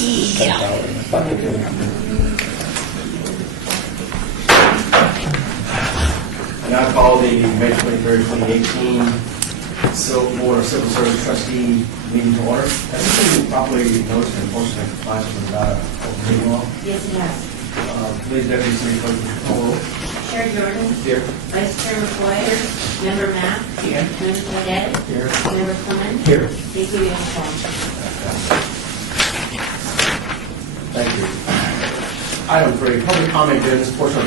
And I call the May 23rd, 2018 Board of Civil Service Trustee meeting to order. Has this been properly noticed and posted in compliance with the open meeting law? Yes, it has. Please, Deputy City Clerk, call roll. Chair Jordan. Here. Vice Chair McCoy. Here. Member Mapp. Here. Member Cadet. Here. Member Clement. Here. Deputy Uniform. Thank you. Item 3, public comment during this portion of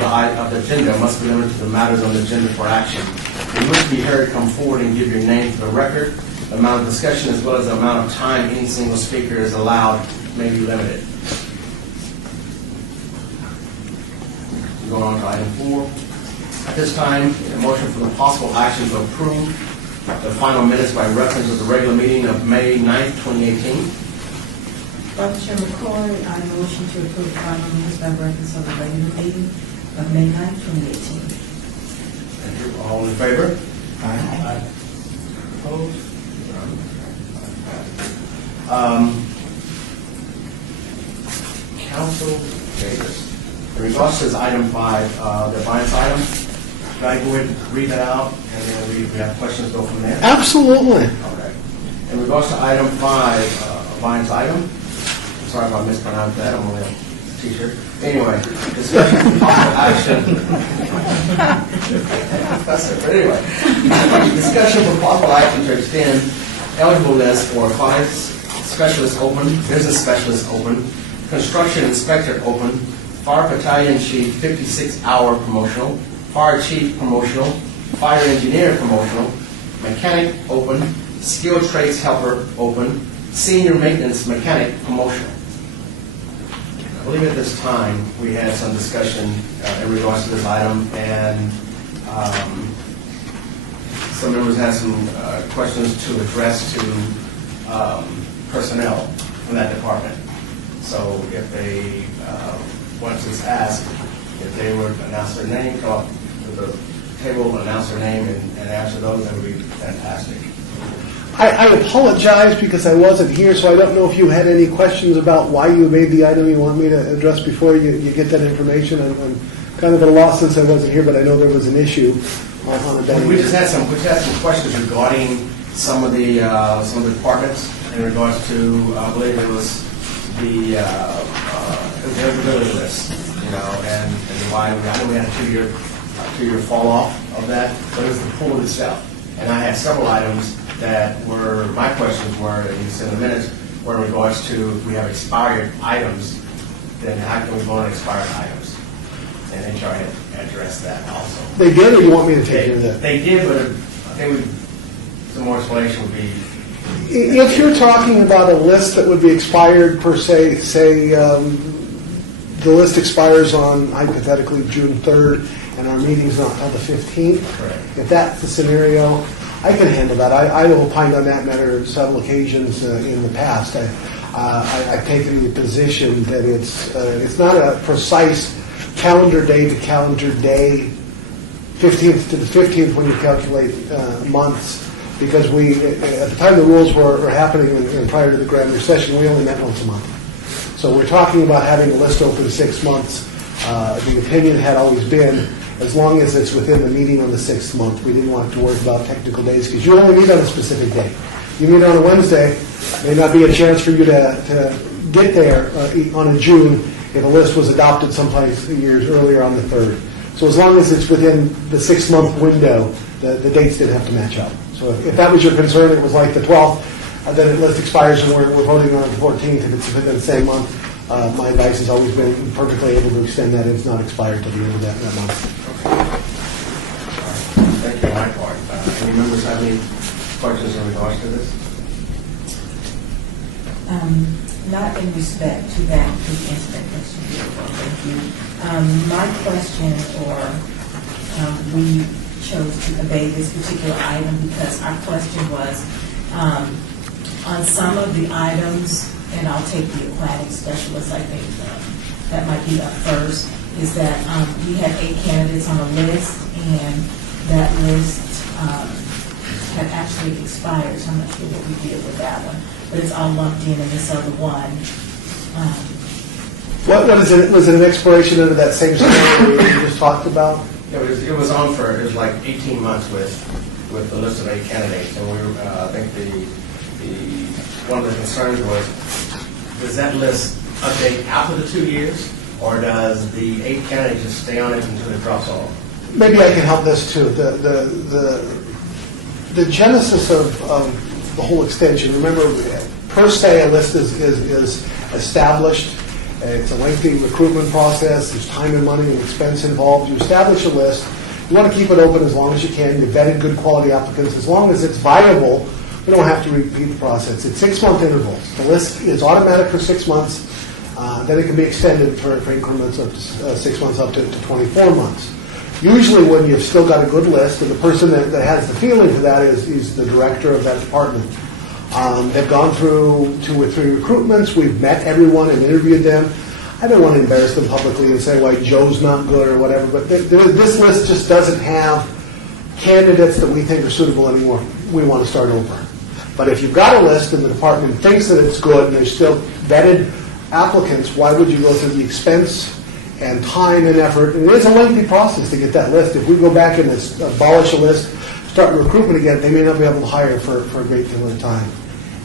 the agenda must be limited to the matters on the agenda for action. You must be heard, come forward and give your name for the record. The amount of discussion as well as the amount of time any single speaker is allowed may be limited. Going on to item 4. At this time, a motion for the possible action to approve the final minutes by reference of the regular meeting of May 9th, 2018. Vice Chair McCoy, I motion to approve the final minutes by reference of the regular meeting of May 9, 2018. Thank you. All in favor? Aye. Opposed? Council Davis. In regards to item 5, the advice item, should I go ahead and read that out and then we have questions go from there? Absolutely. Okay. In regards to item 5, advice item, sorry if I mispronounced that, I'm only a t-shirt. Anyway, discussion of possible action. That's it. But anyway, discussion of possible action to extend eligible list for fire specialist open, business specialist open, construction inspector open, fire battalion chief 56-hour promotional, fire chief promotional, fire engineer promotional, mechanic open, skilled trades helper open, senior maintenance mechanic promotional. I believe at this time we had some discussion in regards to this item, and some members had some questions to address to personnel from that department. So if they, once it's asked, if they would announce their name, come up to the table, announce their name, and answer those, that would be fantastic. I apologize because I wasn't here, so I don't know if you had any questions about why you made the item you want me to address before you get that information. I'm kind of at a loss since I wasn't here, but I know there was an issue on the day. We just had some questions regarding some of the departments in regards to, I believe it was the availability list, and why I know we had a two-year fall off of that, but it was the pool itself. And I had several items that were, my questions were, at least in the minutes, were in regards to if we have expired items, then how can we vote on expired items? And HR had addressed that also. They did, or you want me to take care of that? They did, but I think some more explanation would be. If you're talking about a list that would be expired per se, the list expires on, hypothetically, June 3rd, and our meeting's not until the 15th. Correct. If that's the scenario, I can handle that. I opined on that matter on several occasions in the past. I've taken the position that it's not a precise calendar day to calendar day, 15th to the 15th when you calculate months, because at the time the rules were happening and prior to the Grand Recession, we only met once a month. So we're talking about having a list open 6 months. The opinion had always been, as long as it's within the meeting on the 6th month, we didn't want to worry about technical days, because you only meet on a specific day. You meet on a Wednesday, may not be a chance for you to get there on a June if a list was adopted someplace years earlier on the 3rd. So as long as it's within the 6-month window, the dates didn't have to match up. So if that was your concern, it was like the 12th, then the list expires and we're voting on the 14th if it's within the same month. My advice has always been perfectly able to extend that if it's not expired till the end of that month. Thank you on my part. Any members have any questions in regards to this? Not in respect to that, please answer that question. Thank you. My question, we chose to obey this particular item because our question was on some of the items, and I'll take the aquatic specialist, I think that might be up first, is that we had 8 candidates on a list, and that list had actually expired, so I'm not sure what we did with that one. But it's all lumped in this other one. What is it? Was it an expiration under that same scenario you just talked about? It was on for, it was like 18 months with the list of 8 candidates, and we were, I think one of the concerns was, does that list update after the 2 years, or does the 8 candidates just stay on it until it drops off? Maybe I can help this too. The genesis of the whole extension, remember, per se, a list is established. It's a lengthy recruitment process. There's time and money and expense involved. You establish a list. You want to keep it open as long as you can. You've vetted good quality applicants. As long as it's viable, you don't have to repeat the process. It's 6-month intervals. The list is automatic for 6 months. Then it can be extended for increments of 6 months up to 24 months. Usually when you've still got a good list, and the person that has the feeling for that is the director of that department. They've gone through 2 or 3 recruitments. We've met everyone and interviewed them. I don't want to embarrass them publicly and say, well, Joe's not good or whatever, but this list just doesn't have candidates that we think are suitable anymore. We want to start over. But if you've got a list and the department thinks that it's good and there's still vetted applicants, why would you go through the expense and time and effort? And it is a lengthy process to get that list. If we go back and abolish a list, start recruitment again, they may not be able to hire for a great deal of time.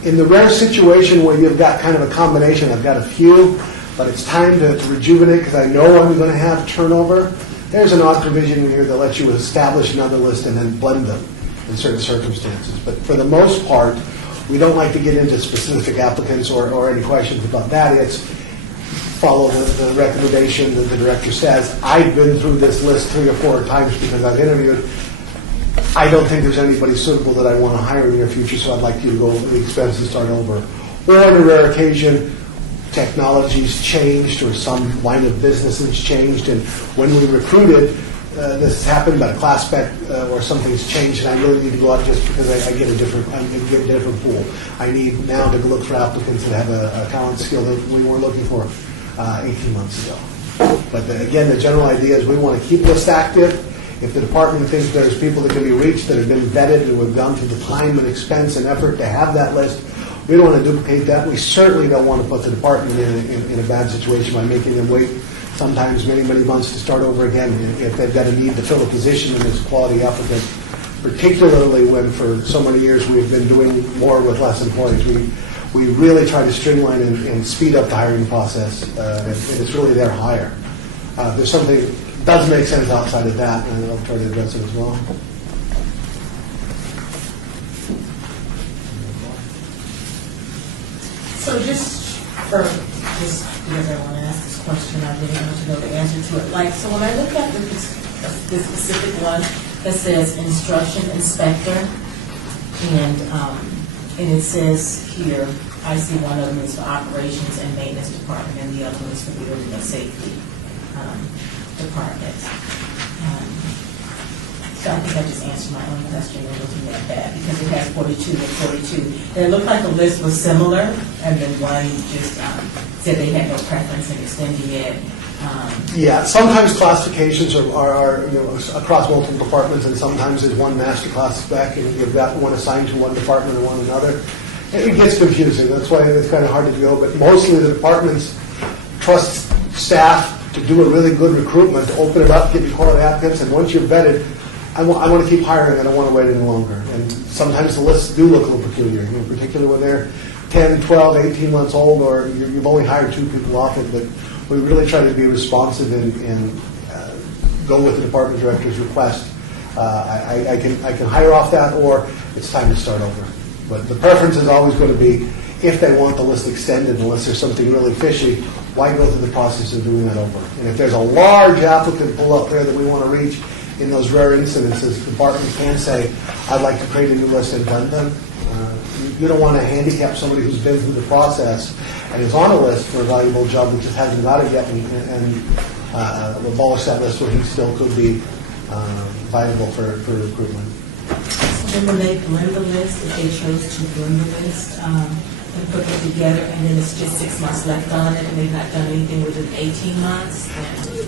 In the rare situation where you've got kind of a combination, I've got a few, but it's time to rejuvenate because I know I'm going to have turnover, there's an odd provision in here that lets you establish another list and then blend them in certain circumstances. But for the most part, we don't like to get into specific applicants or any questions about that. It's follow the recommendation that the director says. I've been through this list 3 or 4 times because I've interviewed. I don't think there's anybody suitable that I want to hire in the near future, so I'd like you to go the expense and start over. Or on a rare occasion, technology's changed or some line of business has changed, and when we recruited, this has happened, but a class spec or something's changed, and I really need to go out just because I get a different pool. I need now to look for applicants that have a talent skill that we weren't looking for 18 months ago. But again, the general idea is we want to keep lists active. If the department thinks there's people that can be reached that have been vetted and we've gone through the time and expense and effort to have that list, we don't want to duplicate that. We certainly don't want to put the department in a bad situation by making them wait sometimes many, many months to start over again if they've got a need to fill a position in this quality applicant, particularly when for so many years we've been doing more with less employees. We really try to streamline and speed up the hiring process, and it's really their hire. There's something that does make sense outside of that, and I'll try to address it as well. So just because I want to ask this question, I really want to know the answer to it. Like, so when I look at this specific one that says instruction inspector, and it says here, I see one of them is for operations and maintenance department, and the other one is for building and safety department. So I think I just answered my own question when looking at that, because it has 42 and 42. And it looked like the list was similar, and then one just said they had no preference in extending it. Yeah, sometimes classifications are across multiple departments, and sometimes there's one master class spec, and you've got one assigned to one department and one another. It gets confusing. That's why it's kind of hard to go. But mostly the departments trust staff to do a really good recruitment, to open it up, get you quality applicants, and once you're vetted, I want to keep hiring. I don't want to wait any longer. And sometimes the lists do look a little peculiar, particularly when they're 10, 12, 18 months old, or you've only hired 2 people off it. But we really try to be responsive and go with the department director's request. I can hire off that, or it's time to start over. But the preference is always going to be, if they want the list extended, unless there's something really fishy, why go through the process of doing that over? And if there's a large applicant pool up there that we want to reach, in those rare incidences, the department can say, I'd like to create a new list and blend them. You don't want to handicap somebody who's been through the process and is on a list for a valuable job but just hasn't got it yet, and abolish that list where he still could be viable for recruitment. So then when they blend the list, if they chose to blend the list and put it together, and then it's just 6 months left on it, and they've not done anything within 18 months,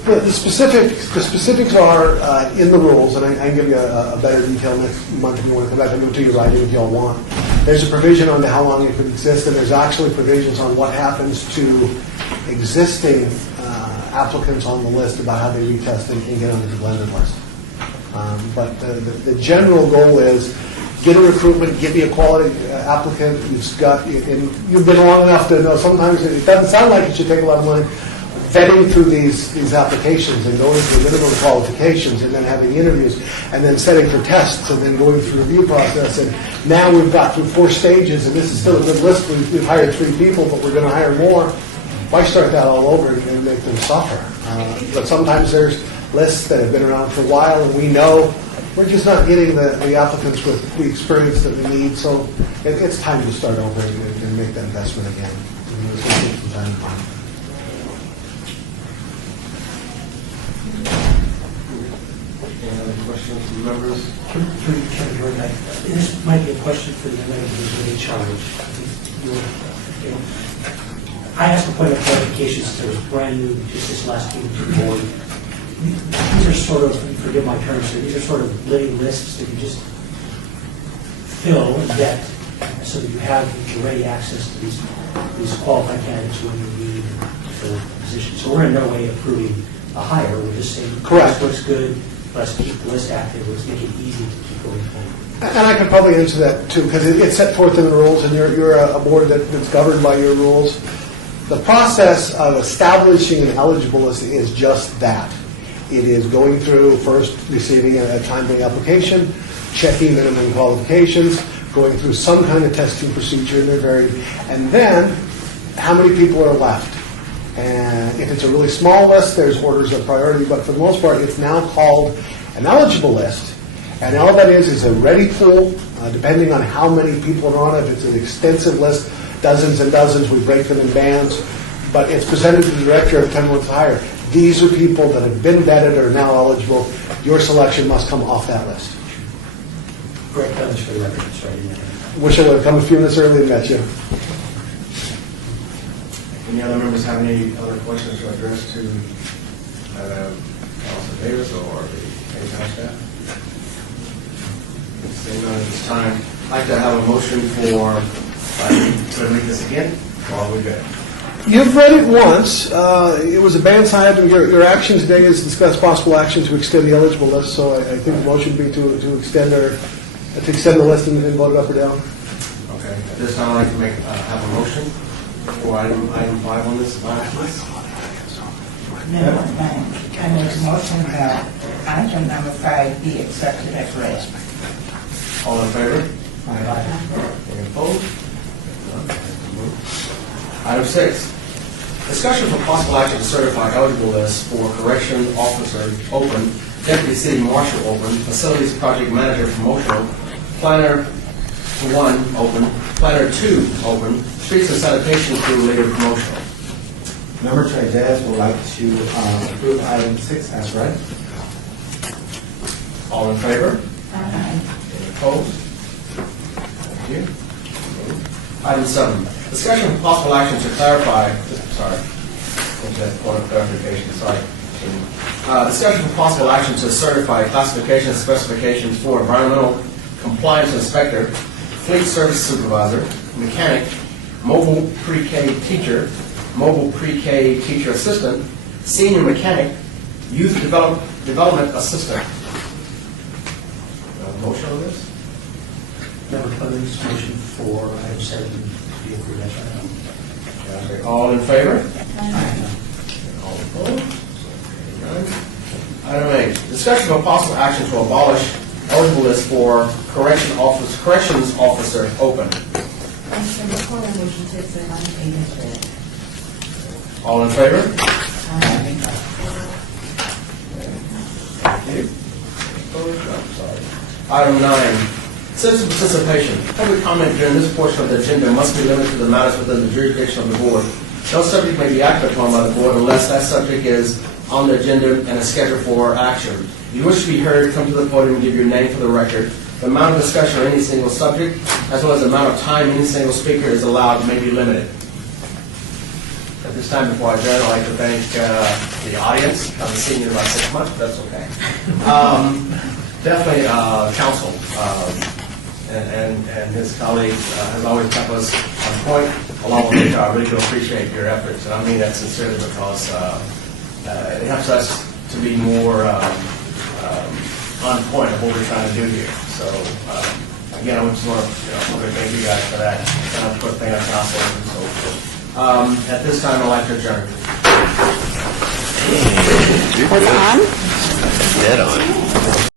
The specifics are in the rules, and I can give you a better detail next month if you want to come back. I'll give it to you writing if you all want. There's a provision on how long it could exist, and there's actually provisions on what happens to existing applicants on the list about how they retest and get onto the blended list. But the general goal is get a recruitment, get me a quality applicant who's got, and you've been long enough to know sometimes it doesn't sound like it should take a lot of money. Vetting through these applications and going through minimum qualifications and then having interviews and then setting for tests and then going through the review process. And now we've got through 4 stages, and this is still a good list. We've hired 3 people, but we're going to hire more. Why start that all over and make them suffer? But sometimes there's lists that have been around for a while, and we know we're just not getting the applicants with the experience that we need. So it's time to start over and make that investment again. And it's going to take some time. Any other questions from members? This might be a question for the lady who's really in charge. I asked for point of clarification since I was brand new just this last week to the board. These are sort of, forgive my terms here, these are sort of living lists that you just fill and vet so that you have ready access to these qualified candidates when you need for the position. So we're in no way approving a hire. We're just saying, Correct. This looks good. Let's keep the list active. Let's make it easy to keep going forward. And I could probably answer that too, because it's set forth in the rules, and you're a board that's governed by your rules. The process of establishing an eligible list is just that. It is going through first receiving a timely application, checking minimum qualifications, going through some kind of testing procedure, and they're varied, and then how many people are left. And if it's a really small list, there's orders of priority, but for the most part, it's now called an eligible list. And all that is a ready pool, depending on how many people are on it. If it's an extensive list, dozens and dozens, we break them in bands, but it's presented to the director of 10 months higher. These are people that have been vetted or are now eligible. Your selection must come off that list. Great coverage for the record. It's right in there. Wish I would have come a few minutes early and met you. Any other members have any other questions to address to Councilor Davis or the HR staff? Seeing none at this time, I'd like to have a motion for, to read this again, while we're good. You've read it once. It was a band item. Your action today is discuss possible action to extend the eligible list. So I think the motion would be to extend the list and vote it up or down. Okay. At this time, I'd like to have a motion for item 5 on this list. No, I make a motion that item number 5 be accepted as read. All in favor? Any opposed? Item 6, discussion for possible action to certify eligible list for correction officer open, deputy city marshal open, facilities project manager promotional, planner 1 open, planner 2 open, streets and sanitation crew later promotional. Member Trudez would like to approve item 6 as read. All in favor? Aye. Any opposed? Thank you. Item 7, discussion of possible action to clarify, point of clarification, discussion of possible action to certify classification specifications for environmental compliance inspector, fleet service supervisor, mechanic, mobile pre-K teacher, mobile pre-K teacher assistant, senior mechanic, youth development assistant. Motion on this? Member Clemens, motion for item 7 to be approved as read. Okay, all in favor? Aye. All opposed? Item 8, discussion of possible action to abolish eligible list for corrections officer open. Councilor McCoy, motion to accept item 8 as read. All in favor? Aye. Thank you. Opposed? I'm sorry. Item 9, citizen participation. Public comment during this portion of the agenda must be limited to the matters within the jurisdiction of the board. No subject may be acted upon by the board unless that subject is on the agenda and is scheduled for action. If you wish to be heard, come to the podium and give your name for the record. The amount of discussion on any single subject, as well as the amount of time any single speaker is allowed, may be limited. At this time, before I adjourn, I'd like to thank the audience. I haven't seen you in about 6 months, but that's okay. Definitely council. and his colleagues has always kept us on point along with HR. I really do appreciate your efforts, and I mean that sincerely because it helps us to be more on point of what we're trying to do here. So again, I just want to thank you guys for that. And of course, thank our council and so forth. At this time, I'd like to adjourn. Was it on? Dead on.